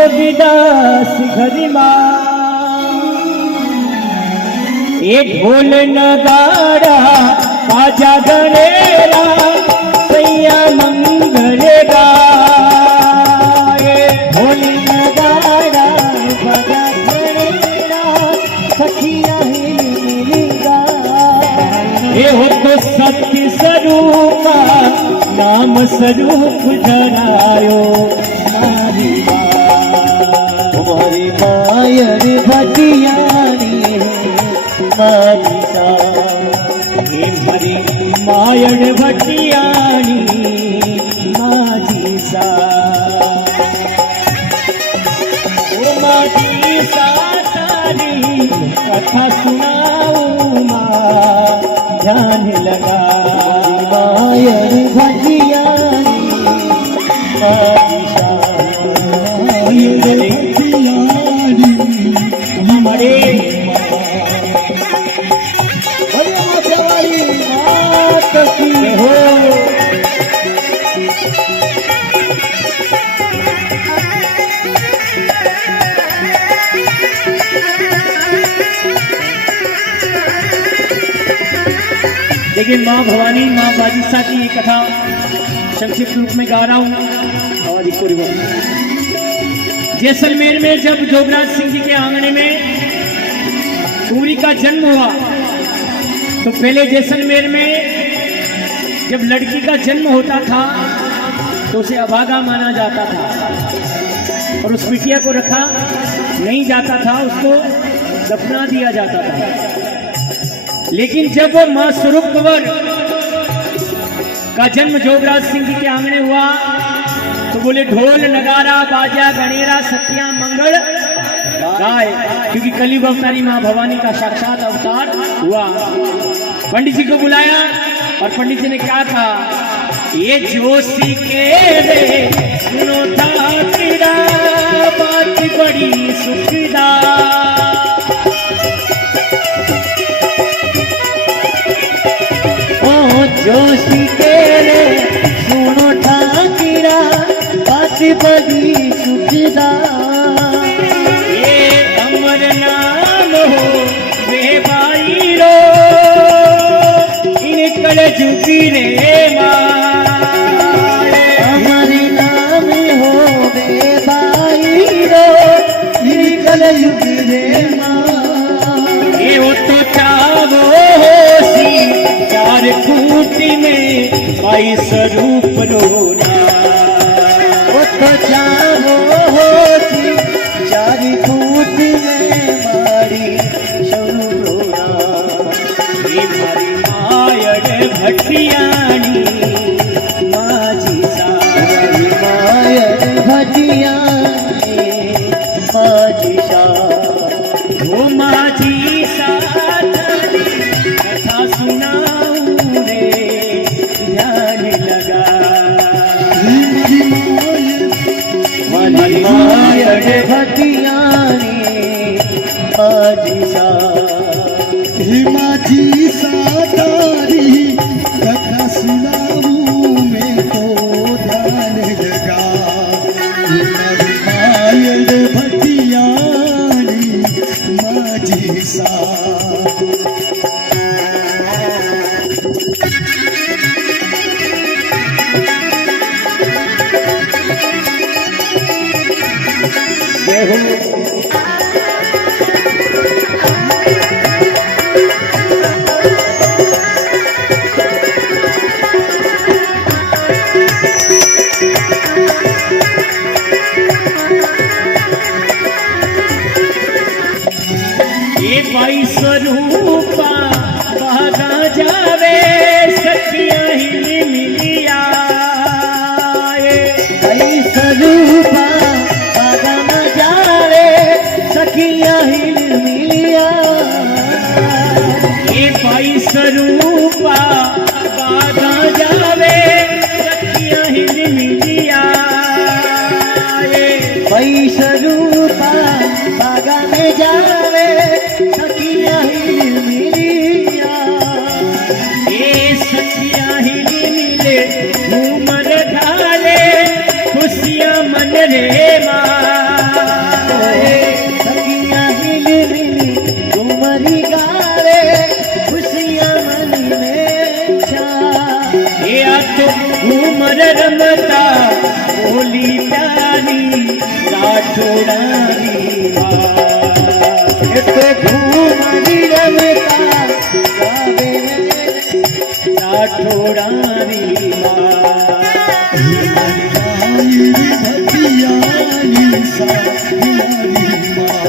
जोगीदास घरी ये ढोल नगाड़ा बाजा गणेरा सैया मंगल गाए। ढोल नगाड़ा बाजा गणेरा सखिया हिल गाए। ये हो तो सत्य स्वरूप नाम स्वरूप धरायो मारी तुम्हारी मायर भटियानी मानिसा हे मरी मायड़ भटियानी माझीसा। ओ माझीसा तारी कथा सुनाऊं माँ ध्यान लगा। मायर भटियानी मानिसा मायर भटियानी हमारे हो देखिए माँ भवानी माँ बाजिसा की कथा संक्षिप्त रूप में गा रहा हूँ। जैसलमेर में जब जोगराज सिंह जी के आंगने में कुंवरी का जन्म हुआ तो पहले जैसलमेर में जब लड़की का जन्म होता था तो उसे अभागा माना जाता था और उस बिटिया को रखा नहीं जाता था, उसको दफना दिया जाता था। लेकिन जब वो मां स्वरूप कंवर का जन्म जोगराज सिंह जी के आंगने हुआ तो बोले ढोल नगारा बाजा गणेरा सखियां मंगल गाय, क्योंकि कलयुग अवतारी मां भवानी का साक्षात अवतार हुआ। पंडित जी को बुलाया और पंडित जी ने क्या कहा, ये जोशी के रे सुनो तेरा बात बड़ी सुखदार। ओ जोशी के रे सुनो ठाकिरा बात बड़ी सुखदार। ये अमर नाम हो वे बाई रो इनकल जुगी रे मारे। अमर नाम हो वे बाई रो इनकल जुगी रे मारे। ये वो तो चावो होसी चार खूटी में बाई स्वरूप रोना। वो तो चाहो होती चारी खूट में मारी स्वरूप ये मारी मायड़ भटियानी माझीसा। मायर भटियानी माझीसा। वो माझीसा तारी कथा सुनाऊं रे ध्यान लगा। मायर भटियानी माझीसा। माझीसा तारी कथा सुनाऊं मैं तो ध्यान लगा। मायर भटियानी माझीसा। ये बाई स्वरूपा बागा जावे सखिया हिल मिलिया। बाई स्वरूपा बागा में जावे सखिया हिल मिलिया। ये बाई स्वरूपा बागा जावे सखिया हिल मिलिया। बाई स्वरूपा बागा में जावे सखिया हिल मिलिया। ये सखिया हिल मिले घूमर ढाले खुशियां मन रे माँ। बड़ी प्यारी राठौड़ानी माँ। ये तो घूमरी रमता गावे राठौड़ानी माँ। भतियानी सा हमारी माँ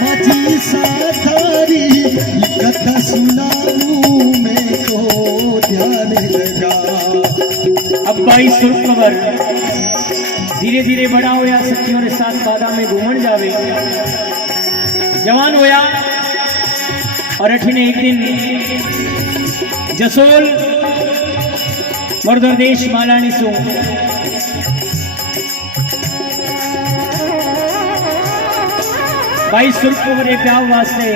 माझी साथारी कथा सुनाऊं मैं तो ध्यान लगा। अब भाई सुरखबर धीरे धीरे बड़ा होया, सखियों के साथ बादा में घूमन जावे, जवान होया और अठिने एक दिन जसोल मर्ददेश मालानी सो भाई सुरखबर एक गाँव वास्ते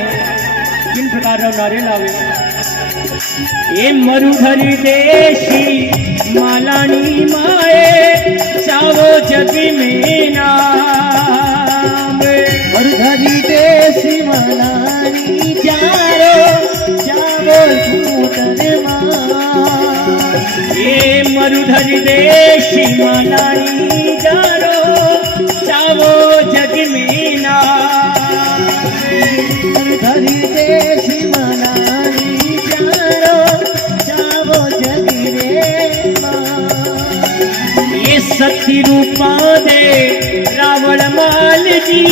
किन प्रकार नारे लावे। ये मरुधर देशी मालानी माए चावो जग में नाम। मरुधरी देसी मालानी चावो झूठन माँ। ये मरुधर देशी मालानी चावो जग में नाम। मरुधरी देसी मालानी चावो जग रे माँ। ये सती रूपा दे रावण माल जी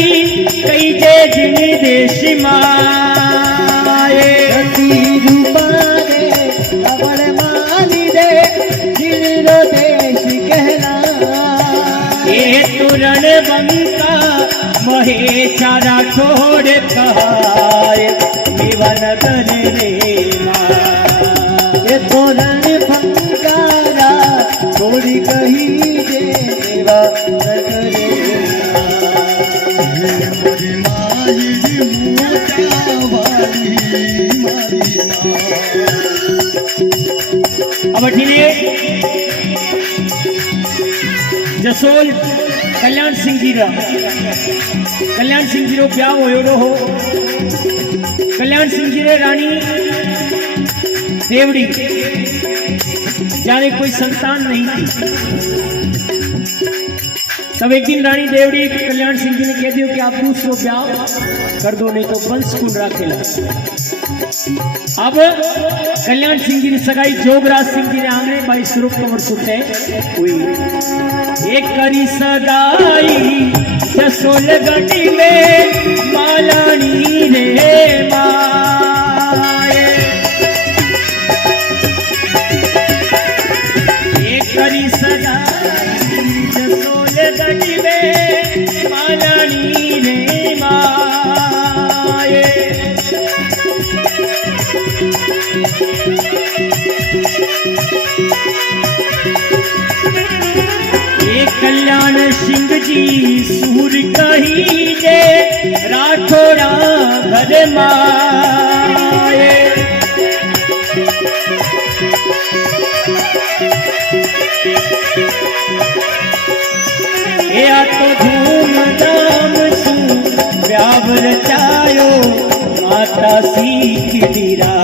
कई जय जिन देश माए। सती रूपा दे रावण माल दे जिन देश कहला। ये तुरण बंका महे चारा छोड़ कहाय जीवन कर रे माँ। ये तोरण पंकारा छोड़ी कही जे देवा नगरे। हमारी माई मोटा वाली मारी माँ। अब अठीने जसोल कल्याण सिंह जी रा कल्याण सिंह जी रो ब्याह होयो हो। कल्याण सिंह जी रे रानी देवड़ी जाने कोई संतान नहीं थी। तब एक दिन रानी देवड़ी कल्याण सिंह जी ने कह दिया कि आप दूसरो ब्याह कर दो, नहीं तो वंश कुल राखेला। अब कल्याण सिंह जी ने सगाई जोगराज सिंह जी ने आंगने भाई स्वरूप कंवर सुते हुई। एक करी सगाई जसोल गढ़ी में मालानी रे माए। एक करी सगाई जसोल गढ़ी में मालानी रे माए। कल्याण सिंह जी सूर कही जे राठौड़ा घर माए। या तो धूमधाम सु व्याव रचायो माता सीख दीरा।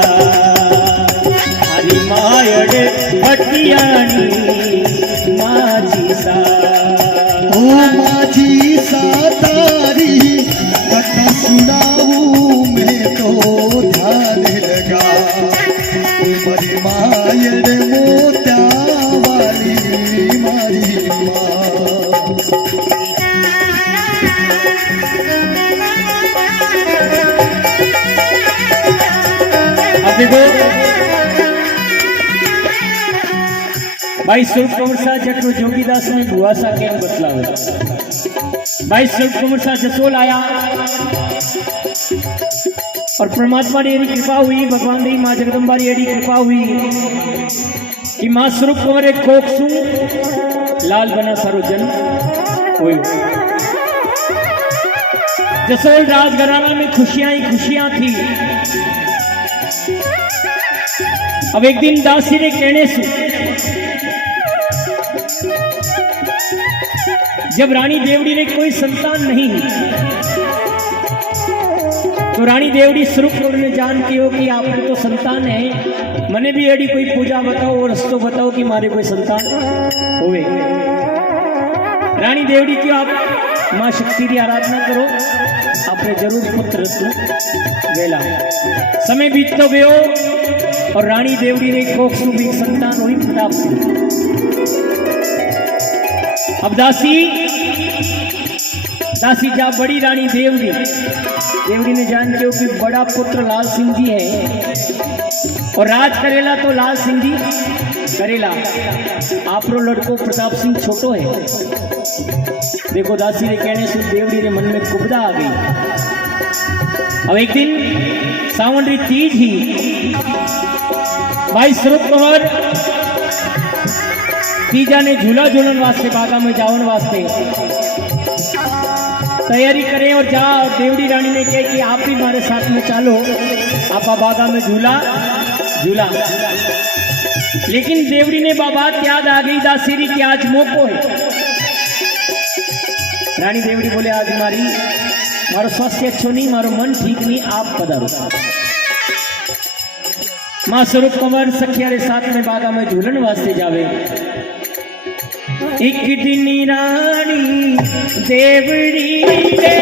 हरि मायड़ भटियानी माझी सा। ओ माझी सा तारी कथा सुनाऊं मैं तो ध्यान लगा। हमारी मायड़ मोटा वाली मारी माँ। अब देखो भाई स्वरूप कंवर साहब जटो जोगीदास ने भुआसा के बतलावे। भाई स्वरूप कंवर साहब जसोल आया और परमात्मा ने एडी कृपा हुई, भगवान दी मां जगदम्बा री एडी कृपा हुई कि मां स्वरूप कंवर एक कोक सु लाल बना सारो जन्म हुई। जसोल राजघराना में खुशियां ही खुशियां थी। अब एक दिन दासी ने कहने से जब रानी देवड़ी ने कोई संतान नहीं तो रानी देवड़ी स्वरूप ने जानती हो कि आपने तो संतान है, मने भी एडी कोई पूजा बताओ और रस्तो बताओ कि मारे कोई संतान होवे। रानी देवड़ी की आप मां शक्ति की आराधना करो, आपने जरूर पुत्र रत्न वेला। समय बीततो गयो और रानी देवड़ी ने कोखसु भी संतान हुई प्रताप सिंह। अब दासी जा बड़ी रानी देवड़ी ने जान के कि बड़ा पुत्र लाल सिंह जी है और राज करेला तो लाल सिंह जी करेला, आपरो लड़को प्रताप सिंह छोटो है। देखो दासी ने कहने से देवड़ी ने मन में कुबदा आ गई। अब एक दिन सावन री तीज ही भाई स्वरूप कंवर तीजा ने झूला झूलन वास्ते बागा में जावन वास्ते तैयारी करें और जा। देवड़ी रानी ने कहा कि आप भी हमारे साथ में चालो, आप बागा में झूला झूला। लेकिन देवड़ी ने बाबा याद आ गई दासीरी की आज मौको है। रानी देवड़ी बोले आज मारो स्वास्थ्य अच्छो नहीं, मारो मन ठीक नहीं, आप पधारो। मां स्वरूप कंवर सखिया रे साथ में बागा में झूलन वास्ते जावे। एक दिन रानी देवड़ी रे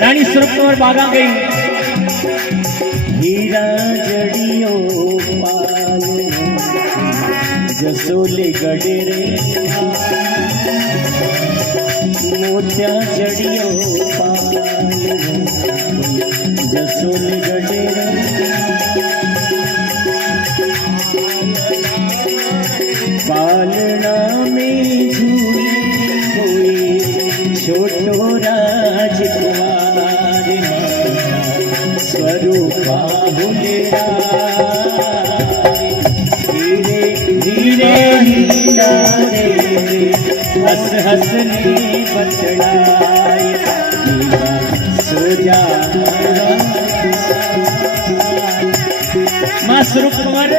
रानी स्वरूप कंवर बागा गई। हीरा जड़ियो पाल जसोले गडेरे मोत्या जड़ियो पाल जसोले गडेरे पालना में झूले कोई छोटो राजकुमार स्वरूपा भूलेरा धीरे धीरे हीरा रे हस हसने बचड़ाए सो जा। मां स्वरूप कंवर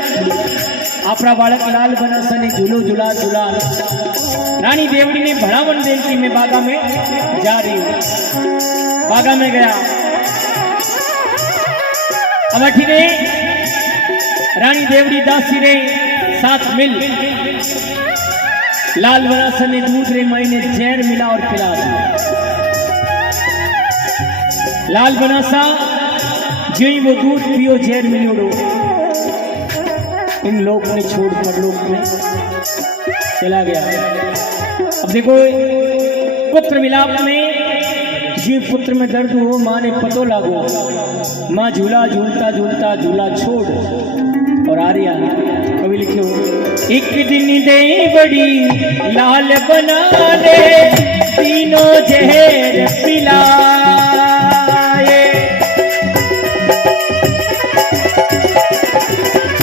आपरा बालक लाल बनासने झूलो झूला झूला। रानी देवड़ी ने भड़ावन देवती में बागा में जा रही हूं। बागा में गया अमठी ने रानी देवड़ी दासी रे साथ मिल लाल बनासन ने दूध रे मायने जहर मिला और पिला दिया। लाल बनासा जो ही वो दूध पियो जहर मिलो इन लोग ने छोड़ परलोक में चला गया। अब देखो पुत्र मिलाप में जी पुत्र में दर्द हो, माँ ने पतो लागो, माँ झूला झूलता झूलता झूला छोड़ और आ रही कवि लिखो। एक दिन देवड़ी लाल बना ले तीनों जहर पिलाए।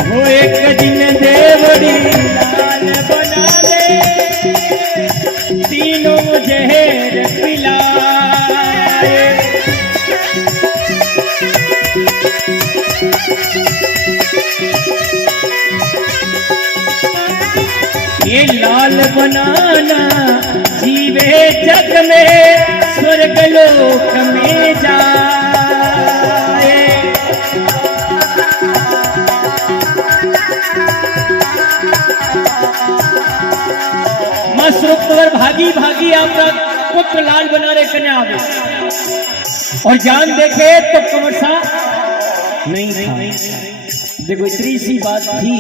वो एक दिन देवड़ी लाल बना ले तीनों जहर पिलाए। ये लाल बनाना जीवे जग में स्वर्ग लोक में जाए। मां स्वरूप कंवर भागी भागी आपका पुत्र लाल बना रे कन्या आवे और जान देखे तो कंवर सा नहीं था। देखो इतनी सी बात थी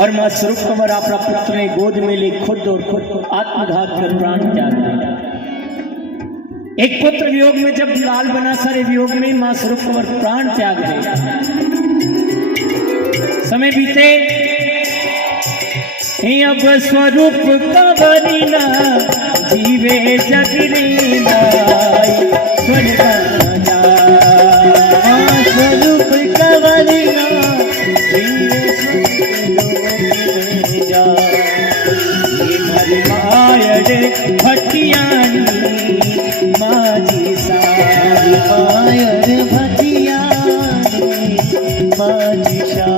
और मां स्वरूप कंवर अपना पुत्र ने गोद में ले खुद और खुद आत्मघात कर प्राण त्याग दिया। एक पुत्र वियोग में जब लाल बना सारे वियोग में मां स्वरूप कंवर प्राण त्याग दिया। समय बीते अब स्वरूप कंवरी ना जीवे जगनी नाई स्वर्ग जा। स्वरूप कंवरी ना जीवे जा। मायड़े भटियानी माजी सारी मायड़ भटियानी माजी सा।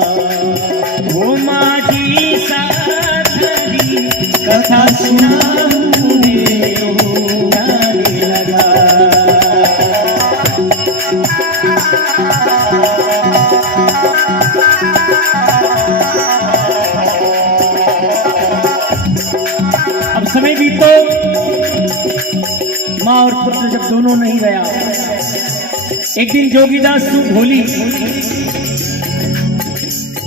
एक दिन जोगीदास सु भोली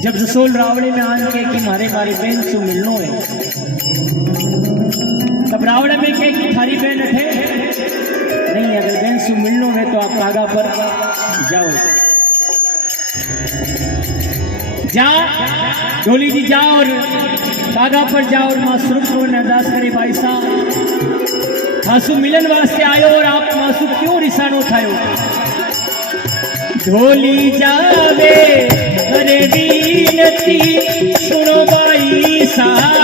जब रसोल रावड़े में आन के कि मारे बहन सु मिलनो है, तब रावड़े में के कि थारी बहन है नहीं, अगर बहन सु मिलनो है तो आप कागा पर जाओ, जा ढोली जी जाओ और कागा पर जाओ और मां स्वरूप को अरदास करे भाई साहब मासू मिलन वास्ते आयो और आप मासू क्यों रिसाणो थायो। ढोली जावे करे विनती सुनो भाई साहब,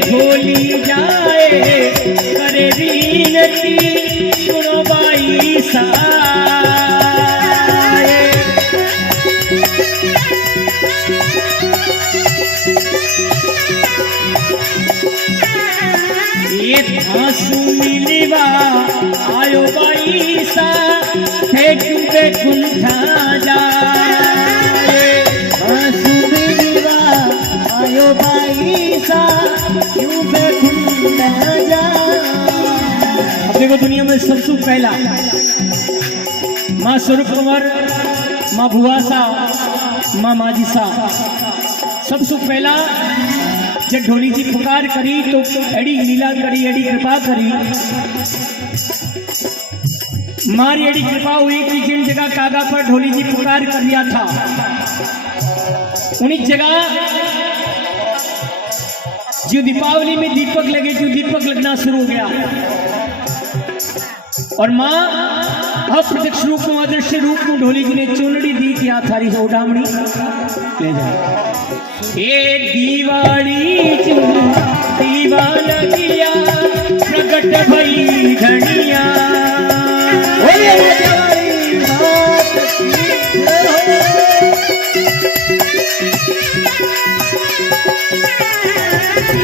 ढोली जाए करे विनती सुनो भाई साहब, ये आंसू मिलवा आयो भाई सा फेंकूंगे कुंठा जाए, आंसू मिलवा आयो भाई सा क्यों कुंठा जाए। अब देखो दुनिया में सबसे पहला माँ स्वरूप कुमार, माँ भुआसा, माँ माजिसा, सबसे पहला जब ढोली जी पुकार करी तो एड़ी लीला करी, एड़ी कृपा करी, मारी एड़ी कृपा हुई कि जिन जगह कागा पर ढोली जी पुकार कर दिया था उन्हीं जगह जो दीपावली में दीपक लगे, जो दीपक लगना शुरू हो गया और माँ अप्रत्यक्ष रूप में अदृश्य रूप में ढोली जी ने चुनड़ी दी कि आ थारी ओढ़ामणी ले जाओ। ये दीवाली दीवाना किया प्रकट भई धनिया,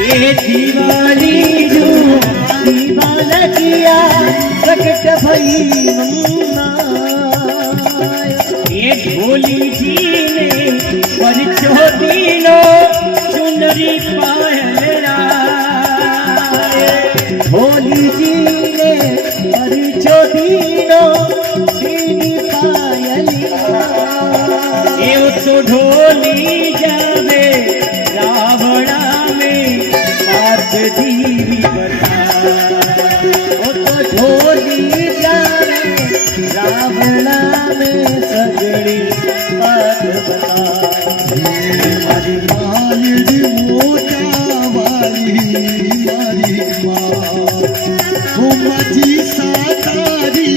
ये दीवाली जो दीवाना किया प्रकट भई मम्मा, ये ढोली जी ने परिचो दीनो चुनरी पायलरा, ढोली जी ने परिचो दीनो चुनरी पायलरा, ये तो ढोली जावे रावणा में बात दीवी बता, वो तो ढोली जावे रावणा में सगड़ी बात बता। मारी मालिनी मोटा वाली मारी माँ, वो माझी सातारी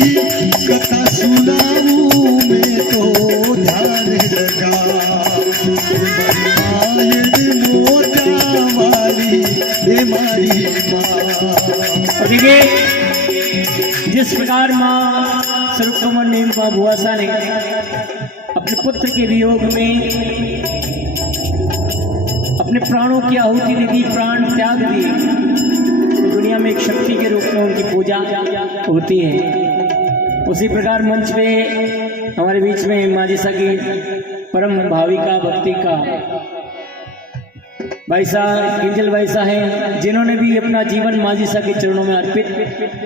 कथा सुनाऊं मैं तो ध्यान लगा, मारी मालिनी मोटा वाली हे मारी माँ। देखिए जिस प्रकार माँ स्वरूप कुमार ने, माँ भुआसा ने अपने पुत्र के वियोग में अपने प्राणों की आहुति दे दी, प्राण त्याग दिए, तो दुनिया में एक शक्ति के रूप में उनकी पूजा होती है। उसी प्रकार मंच पे हमारे बीच में माजिसा की परम भाविका भक्ति का भाई साहब किंजल भाई साहब हैं, जिन्होंने भी अपना जीवन माजिसा के चरणों में अर्पित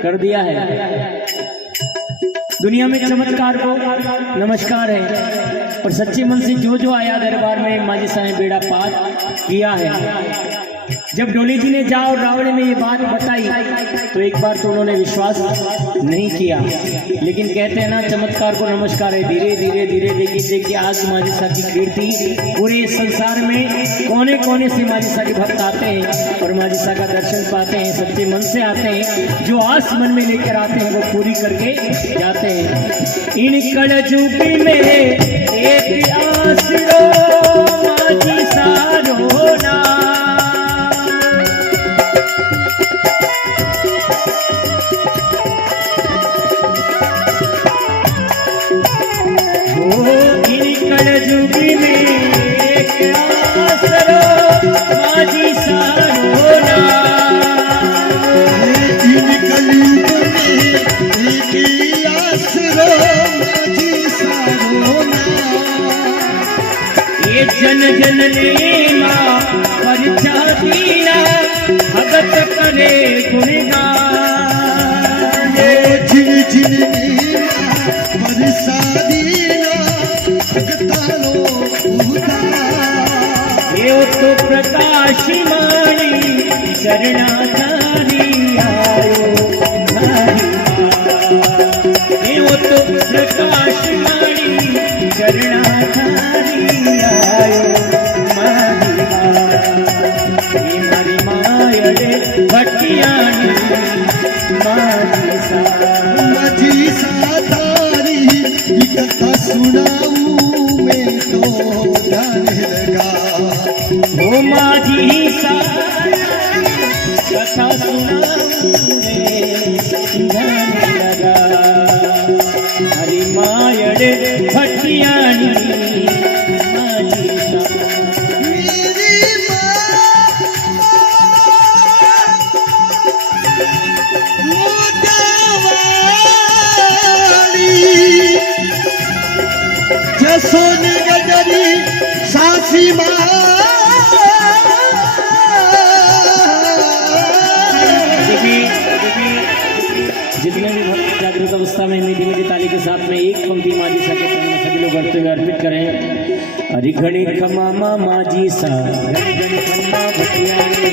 कर दिया है। दुनिया में चमत्कार को नमस्कार है और सच्चे मन से जो आया दरबार में माजिसा ने बेड़ा पार किया है। जब डोली जी ने जाओ रावण ने ये बात बताई तो एक बार तो उन्होंने विश्वास नहीं किया, लेकिन कहते हैं ना चमत्कार को नमस्कार है। धीरे धीरे धीरे देखिए आज माजिसा की कीर्ति पूरे संसार में कोने कोने से माजिसा के भक्त आते हैं और माजिसा का दर्शन पाते हैं, सच्चे मन से आते हैं, जो आस मन में लेकर आते हैं वो पूरी करके जाते हैं। इन कलजुगी में एक आस रो माजिसा रोना, जुगी में एक आसरो माजिसा रोना, इन कलयुग में एक आसरो माजिसा रोना, ये जन जन ने माँ परिचा दीना भगत करे गुणगान झिन झिन बरसा दीना भगतानो उदार ये तो प्रकाश माणी शरणाधारी आयो हरि ये तो प्रकाश माणी शरणाधारी आयो मारी मायरे भटियानी मारी सा माझी सातारी ही कथा सुनाऊं मैं तो जाने लगा ओ माझी सा कथा सुनाऊं रे जाने लगा हरि मायरे भटियानी माझी सा मेरी जसोन गजरी सासी माँ जितने भी भक्त जागृत अवस्था में मीठी मीठी ताली के साथ में एक पंक्ति माजी सा के चरण में सभी लोग करते हुए अर्पित करें। हरि घड़ी खमा माजी सा घड़ी घड़ी खमा भटियानी